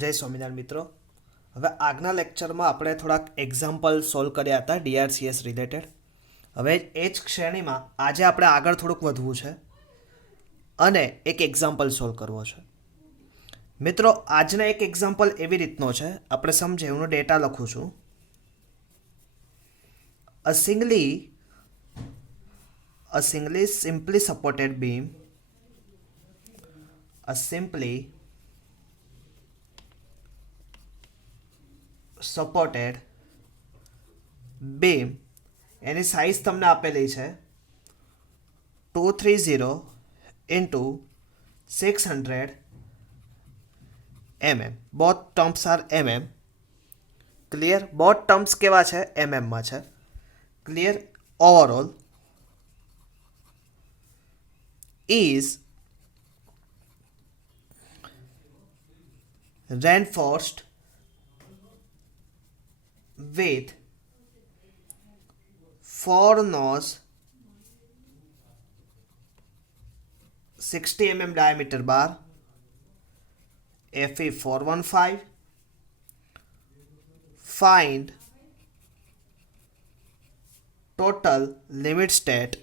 જય સ્વામિનારાયણ મિત્રો. હવે આગના લેક્ચરમાં આપણે થોડાક એક્ઝામ્પલ સોલ્વ કર્યા હતા ડીઆરસીએસ રિલેટેડ. હવે એ જ શ્રેણીમાં આજે આપણે આગળ થોડુંક વધવું છે અને એક એક્ઝામ્પલ સોલ્વ કરવો છે. મિત્રો, આજનો એક એક્ઝામ્પલ એવી રીતનો છે, આપણે સમજે હું ડેટા લખું છું. A singly simply supported beam, a simply supported beam, એની સાઇઝ તમને આપેલી છે 230 into 600 mm. Both terms are mm. Clear? Both terms કેવા છે? mm માં છે. Clear? Overall is reinforced with 4 nose 60 mm diameter bar FE 415. Find total limit state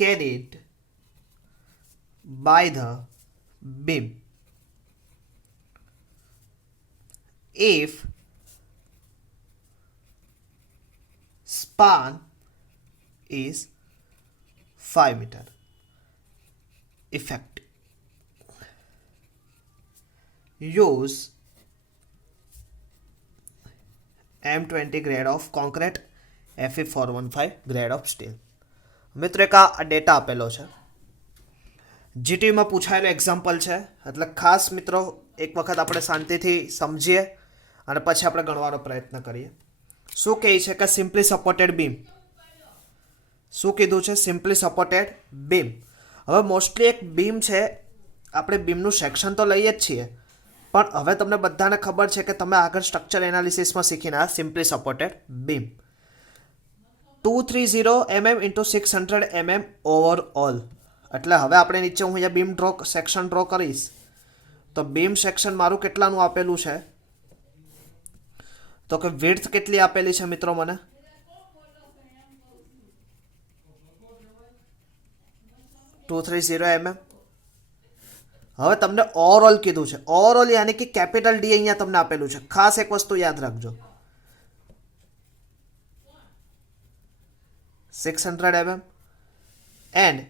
carried by the beam if span is 5 meter. Effect: use M20 grade of concrete, FE 415 grade of steel. મિત્રો, એક આ data આપેલો છે, જીટીયુમાં પૂછાયેલો example છે, એટલે ખાસ મિત્રો એક વખત આપણે શાંતિથી સમજીએ અને પછી આપણે ગણવાનો પ્રયત્ન કરીએ. શું કહે છે કે સિમ્પલી સપોર્ટેડ બીમ. શું કીધું છે? Simply supported beam. હવે મોસ્ટલી એક બીમ છે, આપણે બીમનું સેક્શન તો લઈએ જ છીએ, પણ હવે તમને બધાને ખબર છે કે તમે આગળ સ્ટ્રક્ચર એનાલિસિસમાં શીખીને આ simply supported beam 230 mm into 600 mm overall. એટલે હવે આપણે નીચે હું અહીંયા બીમ સેક્શન ડ્રો કરીશ, તો બીમ સેક્શન મારું કેટલાનું આપેલું છે? તો કે વિડ્થ કેટલી આપેલી છે મિત્રો મને? 230 mm. હવે તમને ઓવરઓલ કીધું છે. ઓવરઓલ યાની કે કેપિટલ ડી અહીંયા તમને આપેલું છે. ખાસ એક વસ્તુ યાદ રાખજો, 600 mm એન્ડ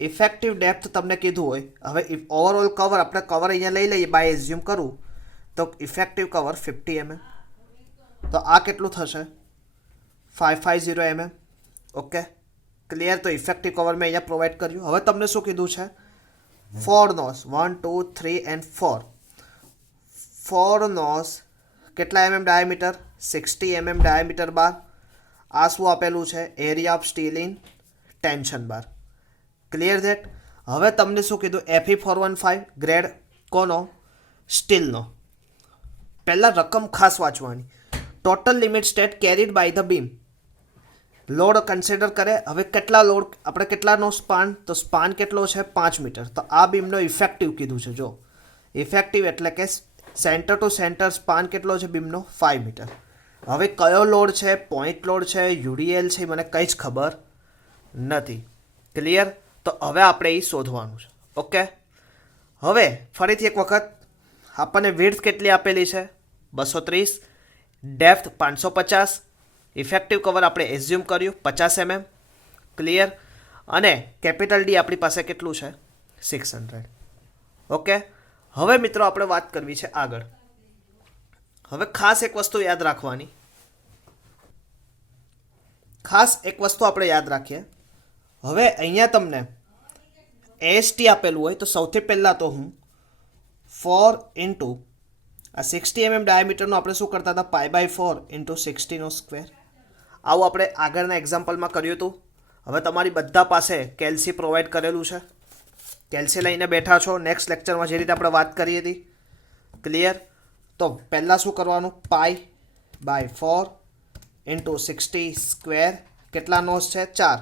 ઇફેક્ટિવ ડેપ્થ તમને કીધું હોય. હવે ઓવરઓલ કવર, આપણે કવર અહીંયા લઈ લઈએ, બાય એઝ્યુમ કરું તો ઇફેક્ટિવ કવર 50 mm. તો આ કેટલું થશે? 550 mm. Okay, clear? તો ઇફેક્ટિવ કવર મેં અહીંયા પ્રોવાઈડ કર્યું. હવે તમને શું કીધું છે? 4 નોઝ 1 2 3 એન્ડ 4 નોઝ કેટલા mm ડાયામીટર? 60 mm ડાયામીટર બાર. આ શું આપેલું છે? Area of still in tension bar. Clear that? હવે તમને શું કીધું? FE 415 ગ્રેડ કોનો? સ્ટીલનો. પહેલાં રકમ ખાસ વાંચવાની. Total limit state carried by the beam. Load consider કરે. હવે કેટલા લોડ, આપણે કેટલાનો સ્પાન? તો સ્પાન કેટલો છે? 5 મીટર. તો આ બીમનો ઇફેક્ટિવ કીધું છે. જો ઇફેક્ટિવ એટલે કે સેન્ટર ટુ સેન્ટર સ્પાન કેટલો છે બીમનો? 5 મીટર. હવે કયો લોડ છે? પોઈન્ટ લોડ છે, યુડીએલ છે, મને કંઈ જ ખબર નથી. ક્લિયર? તો હવે આપણે એ શોધવાનું છે. ઓકે, હવે ફરીથી એક વખત આપણને વિડ્થ કેટલી આપેલી છે? 230. ડેપ્થ 550. ઇફેક્ટિવ કવર આપણે એઝ્યુમ કર્યું 50 mm. ક્લિયર? અને કેપિટલ ડી આપણી પાસે કેટલું છે? 600. ઓકે, હવે મિત્રો આપણે વાત કરવી છે આગળ. હવે ખાસ એક વસ્તુ યાદ રાખવાની, આપણે યાદ રાખીએ. હવે અહીંયા તમને એસટી આપેલું હોય તો સૌથી પહેલાં તો હું 4 ઇન્ટુ આ 60 mm ડાયામીટરનું આપણે શું કરતા હતા? π/4 ઇન્ટુ 60 સ્ક્વેર. આવું આપણે આગળના એક્ઝામ્પલમાં કર્યું હતું. હવે તમારી બધા પાસે કેલ્સી પ્રોવાઈડ કરેલું છે, કેલ્સી લઈને બેઠા છો. નેક્સ્ટ લેક્ચરમાં જે રીતે આપણે વાત કરી હતી. ક્લિયર? તો પહેલાં શું કરવાનું? π/4 ઇન્ટુ 60 સ્ક્વેર. કેટલા નોઝ છે? 4.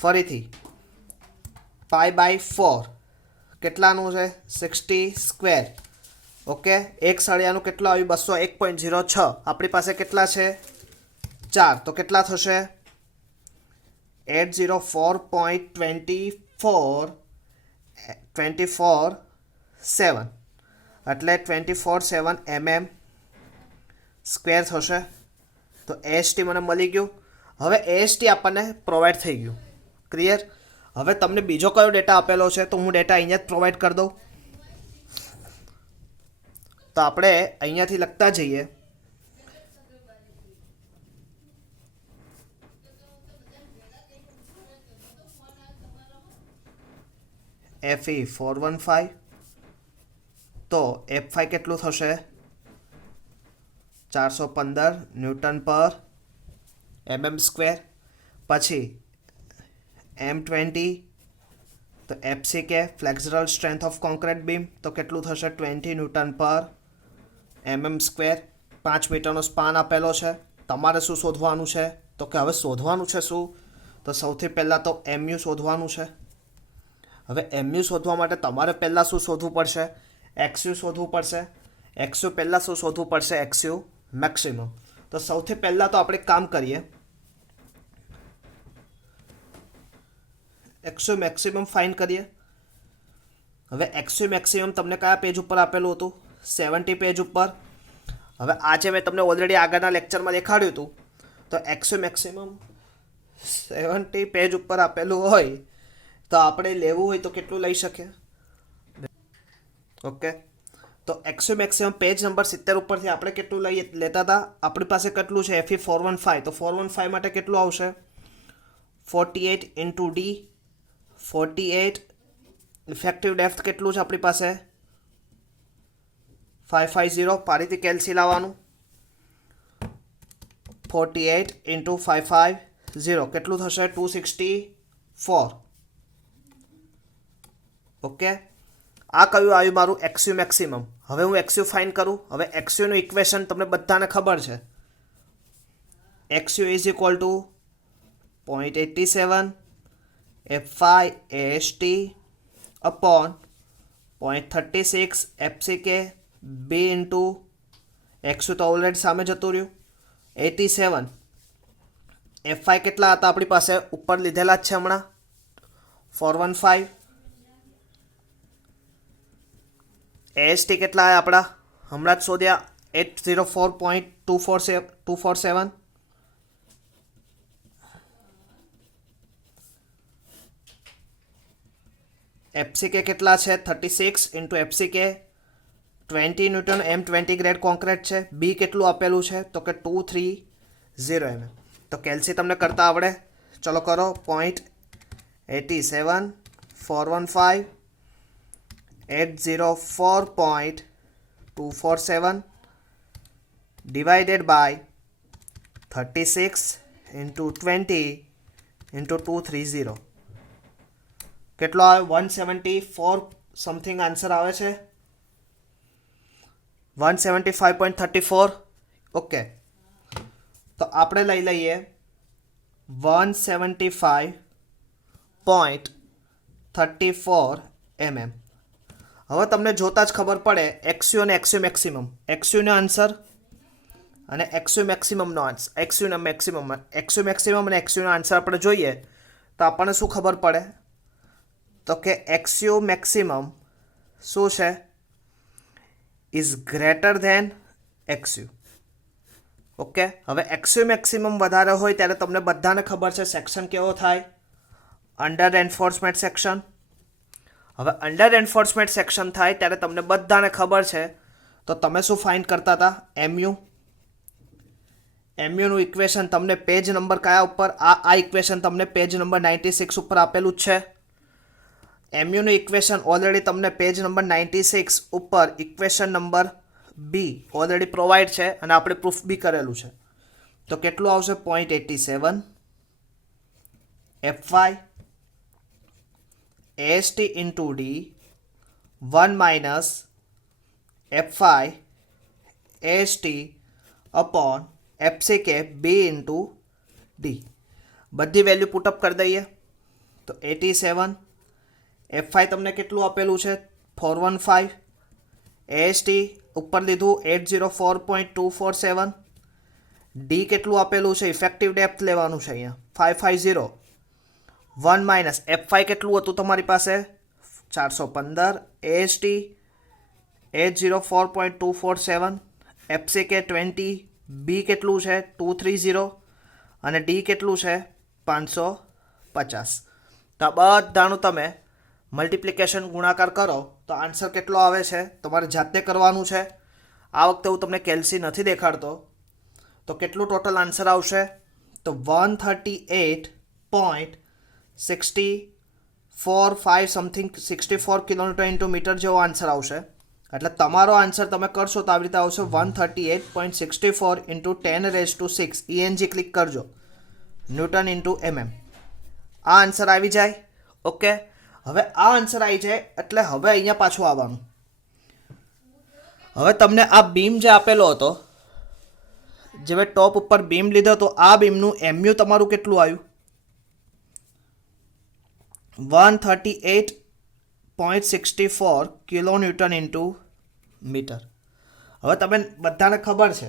ફરીથી π/4 કેટલાનું છે 60 સ્ક્વેર. ઓકે, એક સળિયાનું કેટલું આવ્યું 201.06. આપણી પાસે કેટલા છે 4, તો કેટલા થશે 804.24 એટલે 24/7 mm સ્ક્વેર થશે. તો એએસટી મને મળી ગયું. હવે એએસટી આપણને પ્રોવાઈડ થઈ ગયું. ક્લિયર. હવે તમને બીજો કયો ડેટા આપેલો છે તો હું ડેટા અહીંયા જ પ્રોવાઈડ કરી દઉં. તો આપણે અહીંયાથી લખતા જઈએ. FE415 તો F5 કેટલું થશે 415 ન્યૂટન પર mm સ્ક્વેર. પછી M20 તો FCK flexural strength of concrete beam તો કેટલું થશે 20 ન્યૂટન પર mm સ્ક્વેર. 5 મીટરનો સ્પાન આપેલો છે. તમારે શું શોધવાનું છે તો કે હવે શોધવાનું છે શું, તો સૌથી પહેલાં તો MU શોધવાનું છે. હવે MU શોધવા માટે તમારે પહેલાં શું શોધવું પડશે XU શોધવું પડશે. XU પહેલાં શું શોધવું પડશે XU મેક્સિમમ. તો સૌથી પહેલાં તો આપણે કામ કરીએ, XU મેક્સિમમ ફાઇન્ડ કરીએ. હવે XU મેક્સિમમ તમને કયા પેજ ઉપર આપેલું હતું 70 પેજ ઉપર. હવે આ જે મેં તમને ઓલરેડી આગળના લેક્ચરમાં દેખાડ્યું હતું તો XU મેક્સિમમ 70 પેજ ઉપર આપેલું હોય તો આપણે લેવું હોય તો કેટલું લઈ શકીએ. ઓકે, તો XU મેક્સિમમ પેજ નંબર 70 ઉપરથી આપણે કેટલું લેતા હતા. આપણી પાસે કેટલું છે FE415 તો 415 માટે કેટલું આવશે 48 × D 48. ઇફેક્ટિવ ડેપ્થ કેટલું છે આપણી પાસે 550. ફરીથી કેલ્સી લાવવાનું 48 × 550 કેટલું થશે 264. ઓકે, આ કયું આવ્યું મારું XU મેક્સિમમ. હવે હું XU ફાઇન્ડ કરું. હવે XU નું ઇક્વેશન તમને બધાને ખબર છે. XU is equal two 0.87 F5 AST upon 0.36 FCK B into XU તો ઓલરેડી સામે જતું રહ્યું 87. F5 કેટલા હતા આપણી પાસે ઉપર લીધેલા જ છે હમણાં 415. AST કેટલા આવ્યા આપણા હમણાં જ શોધ્યા 804.247. FCK કેટલા છે 36 × FCK 20 newton M20 grade concrete છે. B કેટલું આપેલું છે તો કે 230 mm. તો કેલ્સી તમને કરતા આવડે. ચલો કરો 0.87 415 804.247 divided by 36 × 20 × 230 કેટલો આવે 174 સમથિંગ આન્સર આવે છે 175.34. ઓકે, તો આપણે લઈ લઈએ 175.34 mm. હવે તમને જોતા જ ખબર પડે XU અને XU મેક્સિમમ. XU નો આન્સર અને XU મેક્સિમમનો આન્સર. XU મેક્સિમમ અને XU નો આન્સર આપણે જોઈએ તો આપણને શું ખબર પડે તો કે XU મેક્સિમમ શું છે is greater than XU. Okay, હવે XU મેક્સિમમ વધારે હોય ત્યારે તમને બધાને ખબર છે સેક્શન કેવો થાય અંડર એન્ફોર્સમેન્ટ સેક્શન. હવે અંડર એન્ફોર્સમેન્ટ સેક્શન થાય ત્યારે તમને બધાને ખબર છે તો તમે શું ફાઇન્ડ કરતા હતા MU નું ઇક્વેશન તમને પેજ નંબર કયા ઉપર આ ઇક્વેશન તમને પેજ નંબર 96 ઉપર આપેલું જ છે. MU નું ઇક્વેશન ઓલરેડી તમને પેજ નંબર 96 ઉપર equation number B already provide છે અને આપણે પ્રૂફ બી કરેલું છે. તો કેટલું આવશે 0.87 F5 AST into D 1 minus F5 AST upon FCK B into D. બધી વેલ્યુ પુટઅપ કરી દઈએ. તો 87, F5 તમને કેટલું આપેલું છે 415, AST ઉપર લીધું 804.247, ડી કેટલું આપેલું છે ઇફેક્ટિવ ડેપ્થ લેવાનું છે અહીંયા 550, 1 માઇનસ F5 કેટલું હતું તમારી પાસે 415, AST 804.247, FCK 20, બી કેટલું છે 230 અને ડી કેટલું છે 550. તો આ બધાનું તમે મલ્ટિપ્લિકેશન ગુણાકાર કરો તો આન્સર કેટલો આવે છે તમારે જાતે કરવાનું છે. આ વખતે હું તમને કેલ્સી નથી દેખાડતો. તો કેટલું ટોટલ આન્સર આવશે તો 138.645 સમથિંગ 64 કિલોમીટર ઇન્ટુ મીટર જેવો આન્સર આવશે. એટલે તમારો આન્સર તમે કરશો તો આવી રીતે આવશે 138.64 ઇન્ટુ 10⁶ ENG ક્લિક કરજો ન્યૂટન ઇન્ટુ mm. આ આન્સર આવી જાય. ઓકે, હવે આ આન્સર આવી જાય એટલે હવે અહીંયા પાછું આવવાનું. હવે તમને આ બીમ જે આપેલો હતો, જે મેં ટોપ ઉપર બીમ લીધો હતો, આ બીમનું MU તમારું કેટલું આવ્યું 138.64 કિલોન્યુટન ઇન્ટુ મીટર. હવે તમે બધાને ખબર છે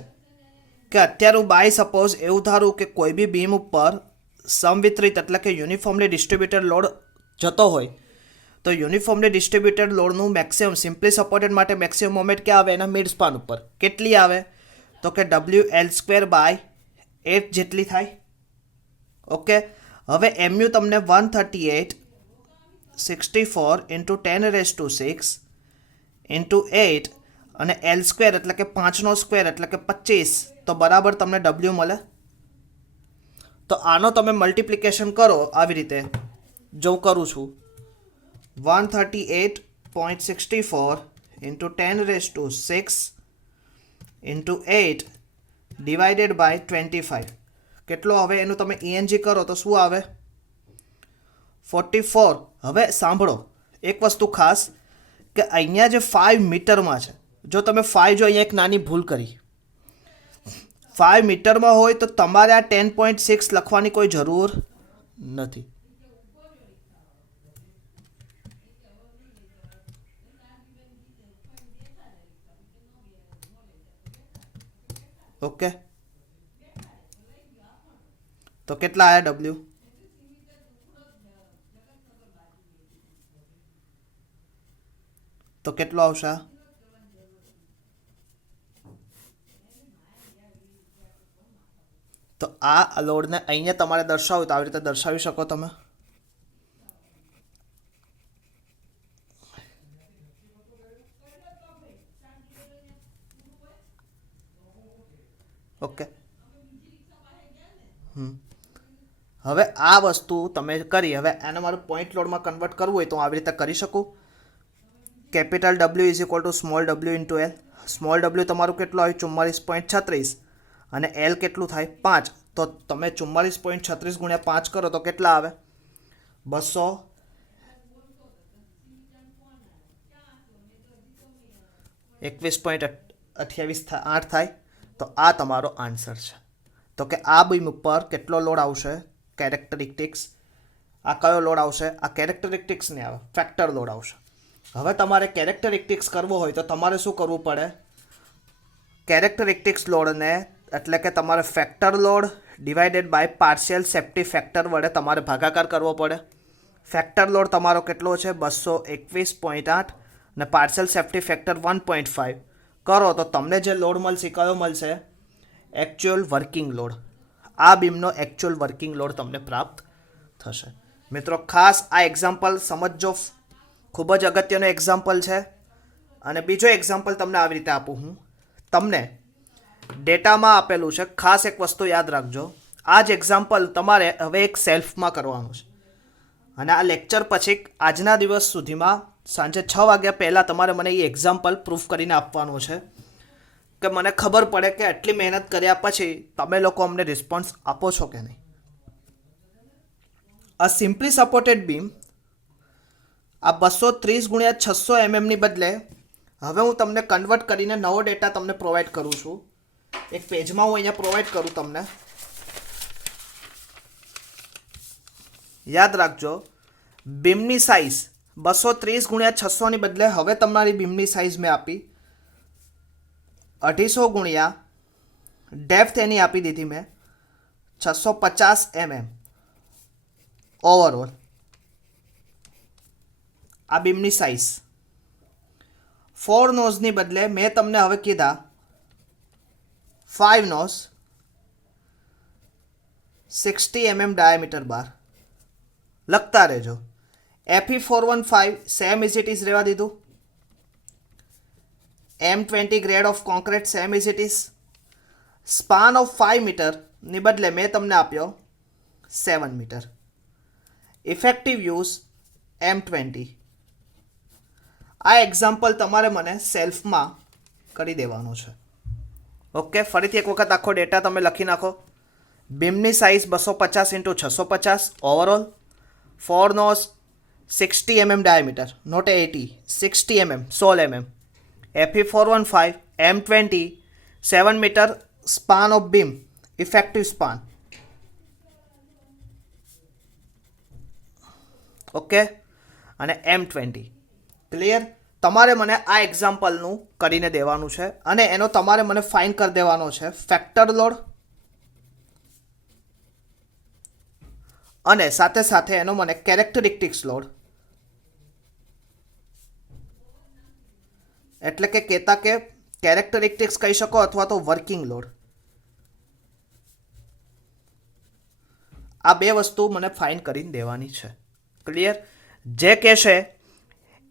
કે અત્યારે હું બાય સપોઝ એવું ધારું કે કોઈ બી બીમ ઉપર સમવિતરિત એટલે કે યુનિફોર્મલી ડિસ્ટ્રીબ્યુટેડ લોડ જતો હોય તો યુનિફોર્મલી ડિસ્ટ્રીબ્યુટેડ લોડનું મેક્સિમમ સિમ્પલી સપોર્ટેડ માટે મેક્સિમમ મોમેન્ટ ક્યાં આવે એના મિડ સ્પાન ઉપર કેટલી આવે તો કે WL²/8 જેટલી થાય. ઓકે, હવે MU તમને 138.64 ઇન્ટુ 10⁶ ઇન્ટુ 8 અને L² એટલે કે 5નો સ્ક્વેર એટલે કે 25 તો બરાબર તમને W મળે. તો આનો તમે મલ્ટિપ્લિકેશન કરો આવી રીતે. જો હું કરું છું 138.64 ઇન્ટુ 10⁶ ઇન્ટુ 8 ડિવાઇડેડ બાય 25 કેટલો હવે એનું તમે ENG કરો તો શું આવે 44. હવે સાંભળો એક વસ્તુ ખાસ કે અહીંયા જે 5 મીટરમાં છે, જો તમે 5 જો અહીંયા એક નાની ભૂલ કરી 5 મીટરમાં હોય તો તમારે આ 10.6 લખવાની કોઈ જરૂર નથી. ઓકે, તો કેટલા આવ્યા W તો કેટલો આવશે તો આ લોડને અહીંયા તમારે દર્શાવ્યું તો આવી રીતે દર્શાવી શકો તમે. ઓકે, હવે આ વસ્તુ તમે કરી. હવે એને મારું પોઈન્ટ લોડમાં કન્વર્ટ કરવું હોય તો હું આવી રીતે કરી શકું. Capital W is equal two small W into L. Small W તમારું કેટલું આવ્યું 44.36 અને L કેટલું થાય 5. તો તમે 44.36 ગુણ્યા 5 કરો તો કેટલા આવે 221.28 થાય. તો આ તમારો આન્સર છે. તો કે આ બીમ ઉપર કેટલો લોડ આવશે કેરેક્ટરિસ્ટિક્સ. આ કયો લોડ આવશે આ કેરેક્ટરિસ્ટિક્સ નહીં આવે, ફેક્ટર લોડ આવશે. હવે તમારે કેરેક્ટરિસ્ટિક્સ કરવો હોય તો તમારે શું કરવું પડે કેરેક્ટરિસ્ટિક્સ લોડને એટલે કે તમારે factor load divided by partial safety factor વડે તમારે ભાગાકાર કરવો પડે. ફેક્ટર લોડ તમારો કેટલો છે 221.8 અને પાર્શિયલ સેફ્ટી ફેક્ટર 1.5 કરો તો તમને જે લોડ મળશે કયો મળશે એકચ્યુઅલ વર્કિંગ લોડ. આ બીમનો એકચ્યુઅલ વર્કિંગ લોડ તમને પ્રાપ્ત થશે. મિત્રો ખાસ આ એક્ઝામ્પલ સમજજો, ખૂબ જ અગત્યનું એક્ઝામ્પલ છે. અને બીજો એક્ઝામ્પલ તમને આવી રીતે આપું હું. તમને ડેટામાં આપેલું છે, ખાસ એક વસ્તુ યાદ રાખજો, આ જ એક્ઝામ્પલ તમારે હવે એક સેલ્ફમાં કરવાનું છે. અને આ લેક્ચર પછી આજના દિવસ સુધીમાં સાંજે 6 વાગ્યા પહેલાં તમારે મને એ એક્ઝામ્પલ પ્રૂફ કરીને આપવાનું છે કે મને ખબર પડે કે આટલી મહેનત કર્યા પછી તમે લોકો અમને રિસ્પોન્સ આપો છો કે નહીં. આ સિમ્પલી સપોર્ટેડ બીમ આ 230 ગુણ્યા 600 mmની બદલે હવે હું તમને કન્વર્ટ કરીને નવો ડેટા તમને પ્રોવાઈડ કરું છું. એક પેજમાં હું અહીંયા પ્રોવાઈડ કરું તમને. યાદ રાખજો બીમની સાઇઝ 230 ગુણ્યા 600 ની બદલે હવે તમારી બીમની સાઇઝ મેં આપી 250 ગુણ્યા ડેપ્થ એની આપી દીધી મેં 650 mm ઓવરઓલ આ બીમની સાઇઝ 4 નોઝની બદલે મેં તમને હવે કીધા 5 નોઝ 60 mm ડાયામીટર બાર લખતા રહેજો FE415 same is it is રહેવા દીધું M20 grade of concrete same is it is span of 5 metre ની બદલે મેં તમને આપ્યો 7 મીટર ઇફેક્ટિવ યુઝ M20 આ એક્ઝામ્પલ તમારે મને સેલ્ફમાં કરી દેવાનો છે ઓકે ફરીથી એક વખત આખો ડેટા તમે લખી નાખો બીમની size 250 × 650 overall 4 nos 60 mm diameter not 80 60 mm 16 mm FE415 M20 7 metre span of beam effective span okay અને M20 ક્લિયર તમારે મને આ એક્ઝામ્પલનું કરીને દેવાનું છે અને એનો તમારે મને ફાઇન કરી દેવાનો છે ફેક્ટર લોડ અને સાથે સાથે એનો મને કેરેક્ટરિસ્ટિક્સ લોડ એટલે કે કહેતા કે કેરેક્ટરિસ્ટિક્સ કહી શકો અથવા તો વર્કિંગ લોડ આ બે વસ્તુ મને ફાઇન કરીને દેવાની છે ક્લિયર જે કહેશે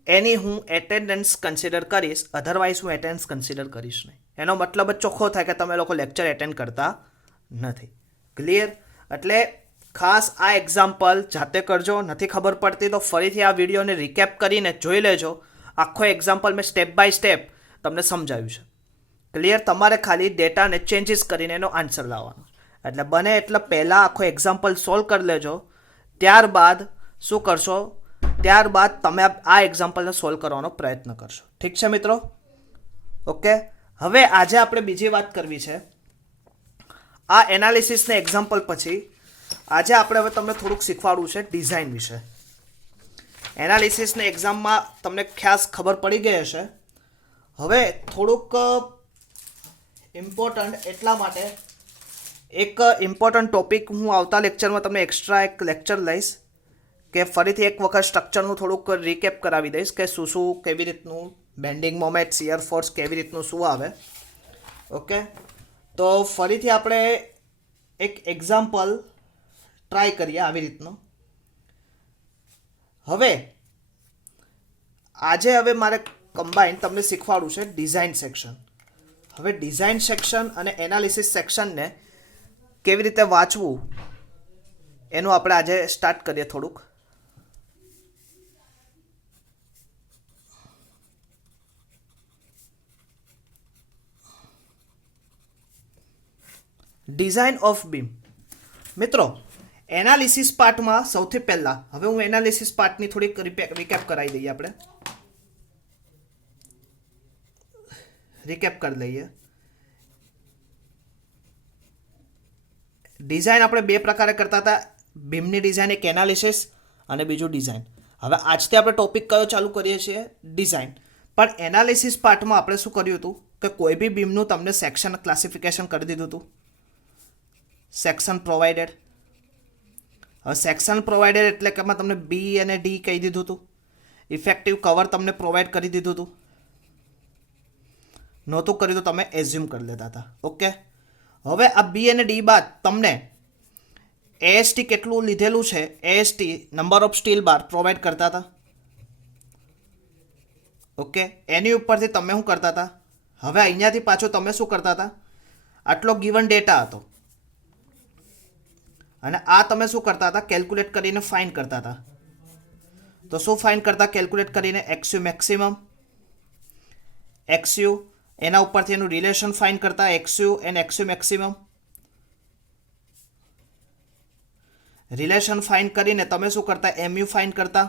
એની હું એટેન્ડન્સ કન્સિડર કરીશ અધરવાઇઝ હું એટેન્ડન્સ કન્સિડર કરીશ નહીં એનો મતલબ જ ચોખ્ખો થાય કે તમે લોકો લેક્ચર એટેન્ડ કરતા નથી ક્લિયર એટલે ખાસ આ એક્ઝામ્પલ જાતે કરજો નથી ખબર પડતી તો ફરીથી આ વિડીયોને રિકેપ કરીને જોઈ લેજો આખો એક્ઝામ્પલ મેં સ્ટેપ બાય સ્ટેપ તમને સમજાવ્યું છે ક્લિયર તમારે ખાલી ડેટાને ચેન્જીસ કરીને એનો આન્સર લાવવાનો એટલે બને એટલે પહેલાં આખો એક્ઝામ્પલ સોલ્વ કરી લેજો ત્યારબાદ શું કરશો ત્યારબાદ તમે આ એક્ઝામ્પલને સોલ્વ કરવાનો પ્રયત્ન કરશો ઠીક છે મિત્રો ઓકે હવે આજે આપણે બીજી વાત કરવી છે આ એનાલિસિસને એક્ઝામ્પલ પછી આજે આપણે હવે તમને થોડુંક શીખવાડવું છે ડિઝાઇન વિશે એનાલિસિસને એક્ઝામમાં તમને ખાસ ખબર પડી ગઈ હશે હવે થોડુંક ઇમ્પોર્ટન્ટ એટલા માટે એક ઇમ્પોર્ટન્ટ ટોપિક હું આવતા લેક્ચરમાં તમને એક્સ્ટ્રા એક લેક્ચર લઈશ કે ફરીથી એક વખત સ્ટ્રક્ચરનું થોડુંક રીકેપ કરાવી દઈશ કે શું શું કેવી રીતનું બેન્ડિંગ મોમેન્ટ શિયર ફોર્સ કેવી રીતનું શું આવે ઓકે તો ફરીથી આપણે એક એક્ઝામ્પલ ટ્રાય કરીએ આવી રીતનું હવે આજે મારે કમ્બાઈન તમને શીખવાડવું છે ડિઝાઇન સેક્શન હવે ડિઝાઇન સેક્શન અને એનાલિસિસ સેક્શનને કેવી રીતે વાંચવું એનું આપણે આજે સ્ટાર્ટ કરીએ થોડુંક ડિઝાઇન ઓફ બીમ મિત્રો એનાલિસિસ પાર્ટમાં સૌથી પહેલાં હવે હું એનાલિસિસ પાર્ટની થોડીક રિકેપ કરાવી દઈએ આપણે રિકેપ કરી લઈએ ડિઝાઇન આપણે બે પ્રકારે કરતા હતા બીમની ડિઝાઇન એક એનાલિસિસ અને બીજું ડિઝાઇન હવે આજથી આપણે ટોપિક કયો ચાલુ કરીએ છીએ ડિઝાઇન પણ એનાલિસિસ પાર્ટમાં આપણે શું કર્યું હતું કે કોઈ બી બીમનું તમને સેક્શન ક્લાસિફિકેશન કરી દીધું હતું સેક્શન પ્રોવાઇડેડ હવે સેક્શન પ્રોવાઇડેડ એટલે કે એમાં તમને બી અને ડી કહી દીધું હતું ઇફેક્ટિવ કવર તમને પ્રોવાઈડ કરી દીધું હતું નહોતું કર્યું તો તમે એઝ્યુમ કરી લેતા હતા ઓકે હવે આ બી અને ડી બાદ તમને એએસટી કેટલું લીધેલું છે AST number of steel bar provide કરતા હતા ઓકે એની ઉપરથી તમે શું કરતા હતા હવે અહીંયાથી પાછું તમે શું કરતા હતા આટલો ગિવન ડેટા હતો અને આ તમે શું કરતા હતા કેલ્ક્યુલેટ કરીને ફાઇન કરતા હતા તો શું ફાઇન કરતા કેલ્ક્યુલેટ કરીને એક્સયુ મેક્સિમમ એક્સયુ એના ઉપરથી એનું રિલેશન ફાઇન કરતા એક્સયુ એન્ડ એક્સયુ મેક્સિમમ રિલેશન ફાઇન કરીને તમે શું કરતા એમયુ ફાઇન કરતા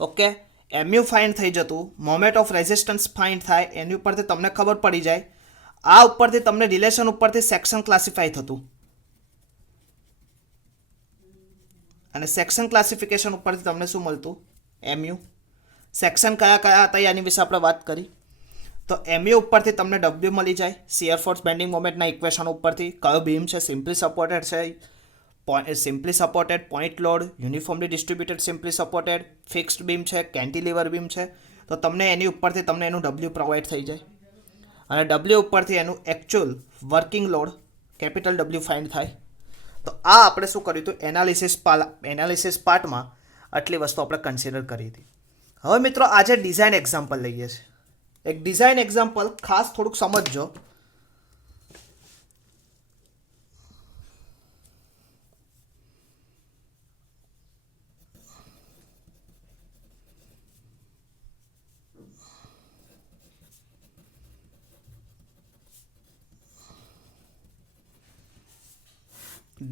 ઓકે એમયુ ફાઇન થઈ જતું મોમેન્ટ ઓફ રેઝિસ્ટન્સ ફાઇન થાય એની ઉપરથી તમને ખબર પડી જાય આ ઉપરથી તમને રિલેશન ઉપરથી સેક્શન ક્લાસિફાઈ થતું અને સેક્શન ક્લાસિફિકેશન ઉપરથી તમને શું મળતું? એમયુ. સેક્શન કયા કયા હતા એની વિશે આપણે વાત કરી. તો એમયુ ઉપરથી તમને ડબલ્યુ મળી જાય, શિયર ફોર્સ બેન્ડિંગ મોમેન્ટના ઇક્વેશન ઉપરથી. કયો બીમ છે? સિમ્પલી સપોર્ટેડ છે, simply supported, point load, uniformly distributed simply supported, fixed beam છે, કેન્ટિલીવર બીમ છે. તો તમને એની ઉપરથી તમને એનું ડબલ્યુ પ્રોવાઈડ થઈ જાય અને ડબલ્યુ ઉપરથી એનું actual working load capital W find થાય. તો આ આપણે શું કર્યું હતું? એનાલિસિસ પાર્ટમાં આટલી વસ્તુ આપણે કન્સિડર કરી હતી. હવે મિત્રો આજે ડિઝાઇન એક્ઝામ્પલ લઈએ છીએ. એક ડિઝાઇન એક્ઝામ્પલ ખાસ થોડુંક સમજજો.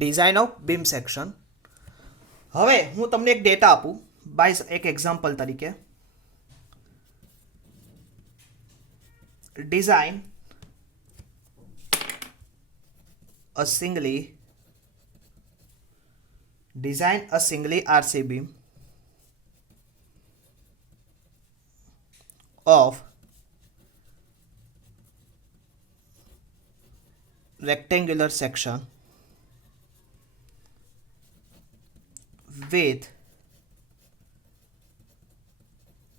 Design of beam section. હવે હું તમને એક ડેટા આપું બાય એક એક્ઝામ્પલ તરીકે. Design a singly RC beam of rectangular section with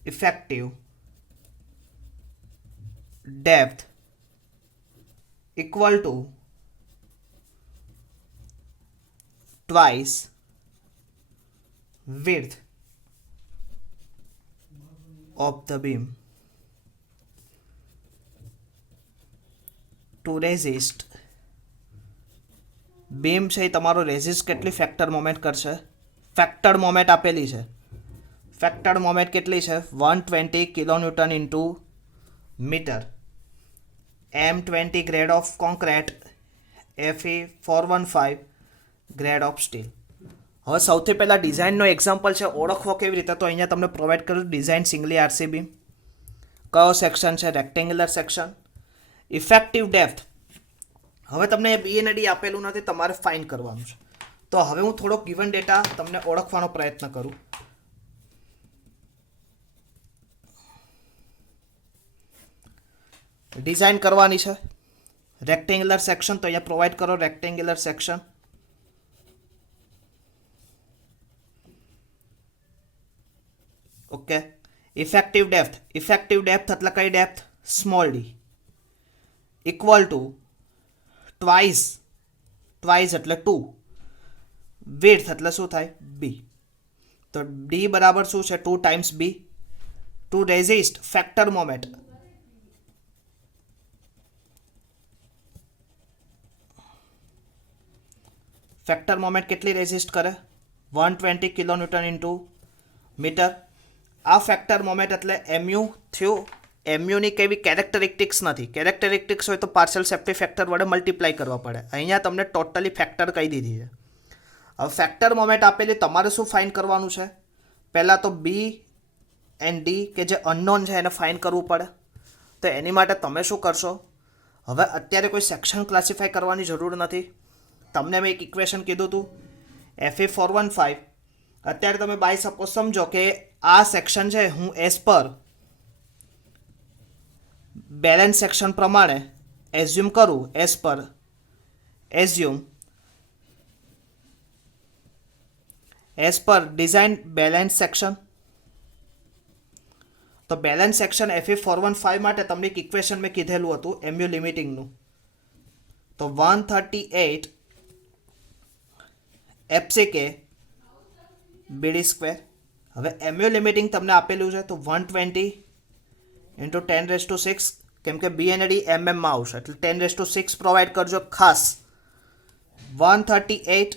effective depth equal to twice width of the beam to resist. Beam છે એ તમારો રેઝિસ્ટ કેટલી ફેક્ટર મોમેન્ટ કરશે? ફેક્ટર્ડ મોમેન્ટ આપેલી છે. ફેક્ટર્ડ મોમેન્ટ કેટલી છે? 120 kilonewton into metre. M20 grade of concrete, Fe 415 grade of steel. હવે સૌથી પહેલાં ડિઝાઇનનો એક્ઝામ્પલ છે, ઓળખવો કેવી રીતે? તો અહીંયા તમને પ્રોવાઈડ કર્યું ડિઝાઇન સિંગલી આરસી બીમ. કયો સેક્શન છે? Rectangular section. ઇફેક્ટિવ ડેપ્થ હવે તમને બી અને ડી આપેલું નથી, તમારે ફાઇન્ડ કરવાનું છે. તો હવે હું થોડોક ગિવન ડેટા તમને ઓળખવાનો પ્રયત્ન કરું. ડિઝાઇન કરવાની છે રેક્ટેન્ગ્યુલર સેક્શન, તો અહીંયા પ્રોવાઈડ કરો rectangular section. Okay. Effective depth એટલે કઈ depth? Small D. Equal to twice એટલે 2. વિડ્થ એટલે શું થાય? બી. તો ડી બરાબર શું છે? 2 times b. To resist factor moment, factor moment કેટલી રેઝિસ્ટ કરે? 120 કિલોન્યુટન ઇન્ટુ મીટર. આ ફેક્ટર મોમેન્ટ એટલે એમયુ થયું. એમયુની કેવી કેરેક્ટરિસ્ટિક્સ નથી. કેરેક્ટરિસ્ટિક્સ હોય તો પાર્શિયલ સેફ્ટી ફેક્ટર વડે મલ્ટીપ્લાય કરવા પડે. અહીંયા તમને ટોટલી ફેક્ટર કહી દીધી છે. હવે ફેક્ટર મોમેન્ટ આપેલી, તમારે શું ફાઇન્ડ કરવાનું છે? પહેલાં તો બી એન્ડ ડી કે જે અનનોન છે એને ફાઇન્ડ કરવું પડે. તો એની માટે તમે શું કરશો? હવે અત્યારે કોઈ સેક્શન ક્લાસિફાય કરવાની જરૂર નથી. તમને મેં એક ઇક્વેશન કીધું હતું Fe 415. અત્યારે તમે બાય સપોઝ સમજો કે આ સેક્શન છે, હું એઝ પર બેલેન્સ સેક્શન પ્રમાણે એઝ્યુમ કરું, as per design balance section. તો બેલેન્સ સેક્શન Fe 415 માટે તમને એક ઇક્વેશન મેં કીધેલું હતું એમયુ લિમિટિંગનું. તો 138 FCK BD સ્ક્વેર. હવે એમયુ લિમિટિંગ તમને આપેલું છે તો 120 ઇન્ટુ 10⁶, કેમ કે બી અને ડી એમએમમાં આવશે એટલે 10⁶ પ્રોવાઈડ કરજો ખાસ. 138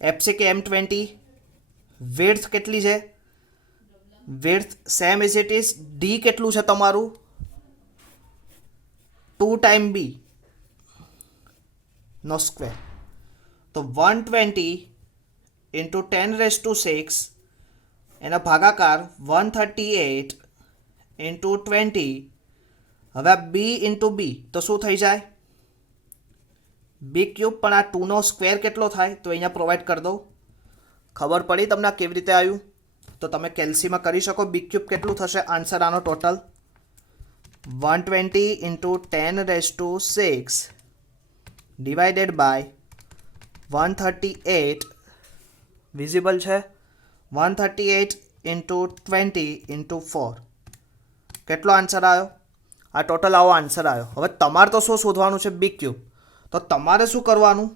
FCK M20. વિડ્થ કેટલી છે? Width same as it is. D કેટલું છે તમારું? 2 ટાઈમ બી નો સ્ક્વેર. તો 120 ઇન્ટુ 10⁶ એના ભાગાકાર 138 ઇન્ટુ 20. હવે આ બી ઇન્ટુ બી તો શું થઈ જાય? બી ક્યુબ. પણ આ 2નો સ્ક્વેર કેટલો થાય? તો અહીંયા પ્રોવાઈડ કરી દઉં ખબર પડી તમને આ કેવી રીતે આવ્યું? તો તમે કેલ્સીમાં કરી શકો. બી ક્યુબ કેટલું થશે આન્સર આનો total? 120 into 10⁶ divided by 138 visible છે. 138 ઇન્ટુ 20 ઇન્ટુ 4 કેટલો આન્સર આવ્યો? આ ટોટલ આવો આન્સર આવ્યો. હવે તમારે તો શું શોધવાનું છે? બી ક્યુબ. તો તમારે શું કરવાનું?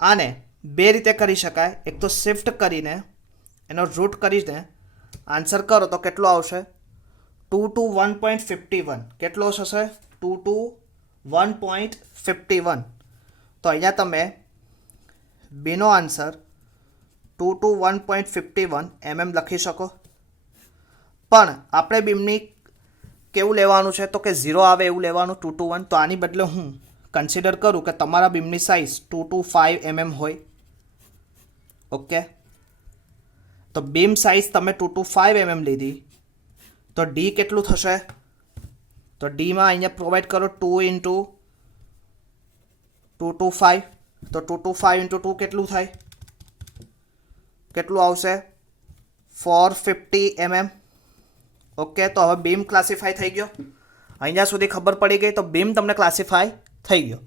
આને બે રીતે કરી શકાય. એક તો શિફ્ટ કરીને એનો રૂટ કરીને આન્સર કરો તો કેટલો આવશે? 2 to 1.51. કેટલો થશે? 2 to 1.51. તો અહીંયા તમે બીનો આન્સર 2 to 1.51 લખી શકો. પણ આપણે બીમની કેવું લેવાનું છે? તો કે 0 આવે એવું લેવાનું, 2 to 1. તો આની બદલે હું કન્સિડર કરું કે તમારા બીમની સાઇઝ 2 to 5 હોય. ઓકે, તો બીમ સાઇઝ તમે 2 to 5 લીધી. તો ડી કેટલું થશે? તો ડીમાં અહીંયા પ્રોવાઈડ કરો 2 ઇન્ટુ 2 to 5. તો 2 to 5 ઇન્ટુ 2 કેટલું થાય? કેટલું આવશે? 450 ઓકે, તો હવે બીમ ક્લાસિફાય થઈ ગયો. અહીંયા સુધી ખબર પડી ગઈ. તો બીમ તમને ક્લાસિફાય થઈ ગયો.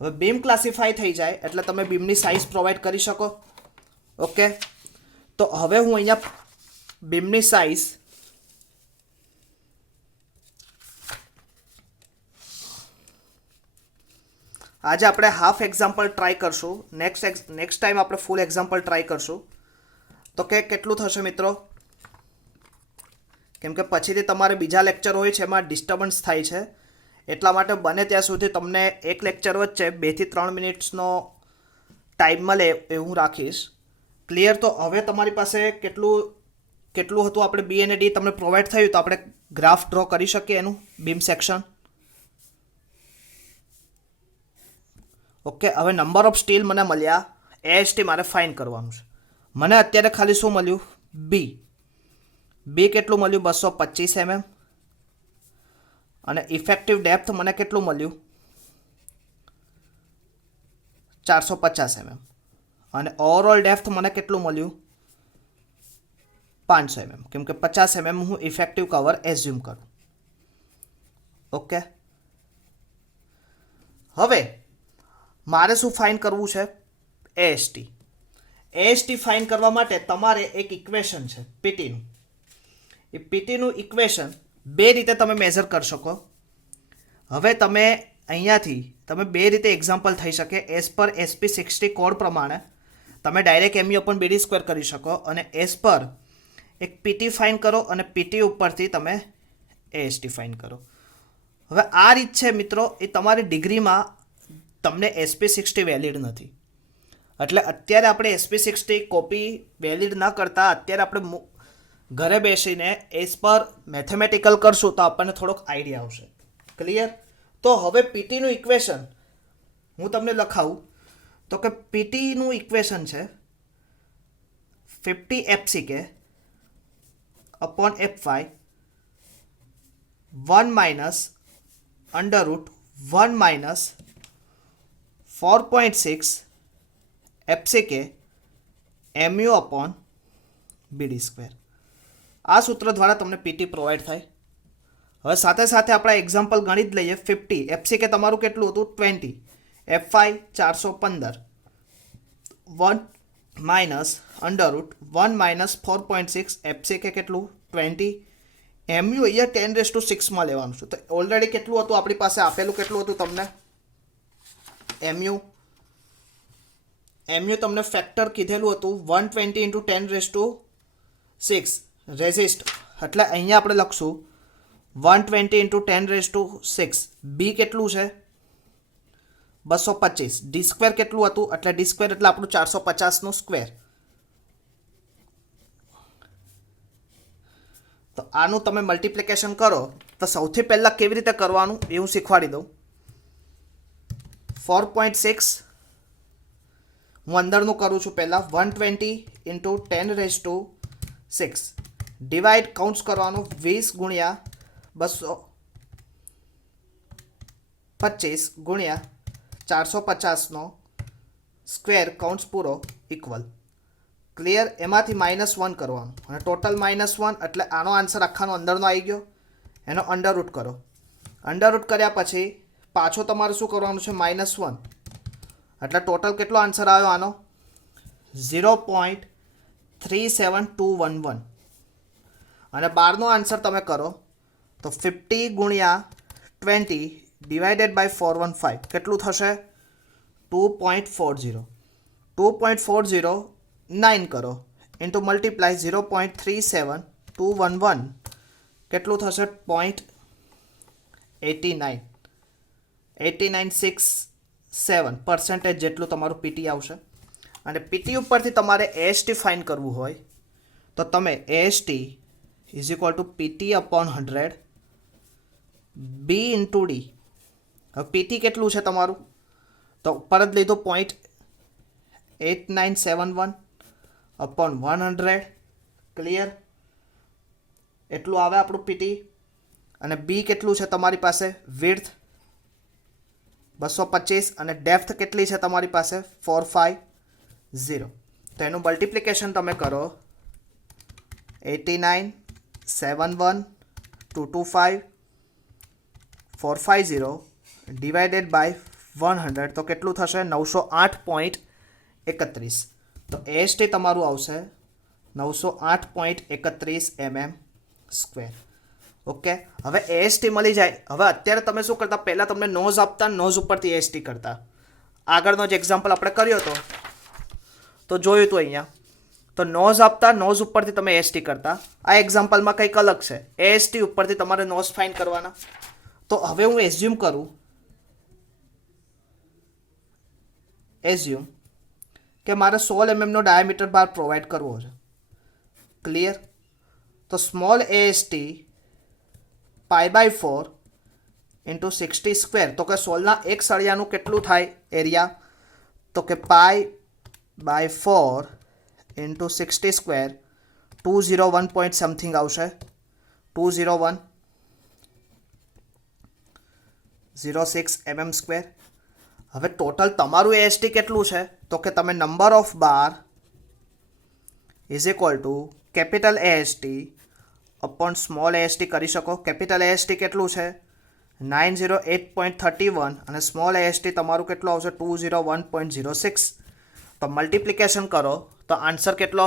હવે બીમ ક્લાસિફાય થઈ જાય એટલે તમે બીમની સાઇઝ પ્રોવાઈડ કરી શકો. ઓકે, તો હવે હું અહીંયા બીમની સાઇઝ આજે આપણે હાફ એક્ઝામ્પલ ટ્રાય કરશું. નેક્સ્ટ ટાઈમ આપણે ફૂલ એક્ઝામ્પલ ટ્રાય કરશું. તો કે કેટલું થશે મિત્રો? કેમ કે પછીથી તમારે બીજા લેક્ચર હોય છે, એમાં ડિસ્ટર્બન્સ થાય છે. એટલા માટે બને ત્યાં સુધી તમને એક લેક્ચર વચ્ચે 2 થી 3 મિનિટ્સનો ટાઈમ મળે એવું રાખીશ. ક્લિયર? તો હવે તમારી પાસે કેટલું હતું? આપણે બી અને ડી તમને પ્રોવાઈડ થયું તો આપણે ગ્રાફ ડ્રો કરી શકીએ એનું બીમ સેક્શન. ઓકે, હવે નંબર ઓફ સ્ટીલ મને મળ્યા. એએસટી મારે ફાઇન કરવાનું છે. મને અત્યારે ખાલી શું મળ્યું? બી કેટલું મળ્યું? 225 અને ઇફેક્ટિવ ડેપ્થ મને કેટલું મળ્યું? 450 અને ઓવરઓલ ડેપ્થ મને કેટલું મળ્યું? 500 કેમ કે 50 હું ઇફેક્ટિવ કવર એઝ્યુમ કરું. ઓકે, હવે મારે શું ફાઇન કરવું છે? એએસટી ફાઇન કરવા માટે તમારે એક ઇક્વેશન છે પીટીનું. એ પીટીનું ઇક્વેશન બે રીતે તમે મેઝર કરી શકો. હવે તમે અહીંયાથી તમે બે રીતે એક્ઝામ્પલ થઈ શકે. એઝ પર SP60 કોડ પ્રમાણે તમે ડાયરેક્ટ MU upon BD² કરી શકો અને એઝ પર એક પીટી ફાઇન કરો અને પીટી ઉપરથી તમે એએસટી ફાઇન કરો. હવે આ રીત છે મિત્રો, એ તમારી ડિગ્રીમાં તમને SP60 વેલિડ નથી. એટલે અત્યારે આપણે SP60 કોપી વેલિડ ન કરતા અત્યારે આપણે ઘરે બેસીને એઝ પર મેથેમેટિકલ કરશું તો આપણને થોડોક આઈડિયા આવશે. ક્લિયર? તો હવે પીટીનું ઇક્વેશન હું તમને લખાવું. તો કે પીટીનું ઇક્વેશન છે 50 FCK upon F5 1 minus under root 1 minus 4.6 FCK MU upon BD². આ સૂત્ર દ્વારા તમને પીટી પ્રોવાઈડ થાય. હવે સાથે સાથે આપણે એક્ઝામ્પલ ગણી જ લઈએ. 50 FCK તમારું કેટલું હતું? 20. F5 415 1 minus under route 1 minus 4.6 FCK કેટલું? 20. MU અહીંયા 10⁶માં લેવાનું છે. તો ઓલરેડી કેટલું હતું આપણી પાસે આપેલું? કેટલું હતું તમને MU તમને ફેક્ટર કીધેલું હતું 120 ઇન્ટુ 10⁶ રેઝિસ્ટ. એટલે અહીંયા આપણે લખશું 120 ઇન્ટુ 10⁶. બી કેટલું છે? 225. D² કેટલું હતું? એટલે D² એટલે આપણું 450નું સ્ક્વેર. તો આનું તમે મલ્ટિપ્લિકેશન કરો તો સૌથી પહેલાં કેવી રીતે કરવાનું એ હું શીખવાડી દઉં. 4.6 હું અંદરનું કરું છું. પહેલાં 120 ઇન્ટુ 10⁶ ડિવાઈડ કાઉન્ટ્સ કરવાનું 20 ગુણ્યા 225 ગુણ્યા 450નો સ્ક્વેર કાઉન્ટ્સ પૂરો ઇક્વલ ક્લિયર. એમાંથી -1 કરવાનું અને ટોટલ -1 એટલે આનો આન્સર આખાનો અંદરનો આવી ગયો. એનો અંડરરૂટ કરો. અંડરરૂટ કર્યા પછી પાછો તમારે શું કરવાનું છે? -1 એટલે ટોટલ કેટલો આન્સર આવ્યો આનો? 0.37211. અને 12નો આન્સર તમે કરો તો 50 ગુણ્યા 20 ડિવાઇડેડ બાય 415 કેટલું થશે? 2.40. 2.409 કરો ઇન્ટુ મલ્ટીપ્લાય 0.37211 કેટલું થશે? 0.89. 8967% જેટલું તમારું પીટી આવશે. અને પીટી ઉપરથી તમારે એએસટી ફાઇન કરવું હોય તો તમે AST is equal to PT upon 100 B into D. હવે પીટી કેટલું છે તમારું? તો ઉપર જ લીધું 0.8971 અપોન 100 ક્લિયર. એટલું આવે આપણું પીટી. અને બી કેટલું છે તમારી પાસે? વિડ્થ 225 અને ડેપ્થ કેટલી છે તમારી પાસે? 450. તો એનું મલ્ટિપ્લિકેશન તમે કરો 89 71 225 450 ડિવાઇડેડ બાય 100 તો કેટલું થશે? 908.31. તો એએસટી તમારું આવશે 908.31 mm સ્ક્વેર. ઓકે. હવે એએસટી મળી જાય. હવે અત્યારે તમે શું કરતા? પહેલાં તમને નોઝ આપતા, નોઝ ઉપરથી એએસટી કરતા. આગળનો જે એક્ઝામ્પલ આપણે કર્યો હતો તો જોયું હતું અહીંયા. તો નોઝ આપતા, નોઝ ઉપરથી તમે એએસટી કરતા. આ એક્ઝામ્પલમાં કંઈક અલગ છે. એએસટી ઉપરથી તમારે નોઝ ફાઇન કરવાના. તો હવે હું એઝ્યુમ કરું કે મારે 16 mm નો ડાયામીટર બાર પ્રોવાઈડ કરવો છે. ક્લિયર. તો સ્મોલ એએસટી π/4 ઇન્ટુ 60 સ્ક્વેર. તો કે 16ના એક સળિયાનું કેટલું થાય એરિયા? તો કે π/4 ઇન્ટુ 60 સ્ક્વેર 201 પોઈન્ટ સમથિંગ આવશે. 201.06 mm સ્ક્વેર. હવે ટોટલ તમારું એએસટી કેટલું છે? તો કે તમે number of bar is equal to capital AST upon small AST કરી શકો. કેપિટલ એએસટી કેટલું છે? 908.31 અને સ્મોલ એએસટી તમારું કેટલું આવશે? 201.06. તો મલ્ટિપ્લિકેશન કરો તો આન્સર કેટલો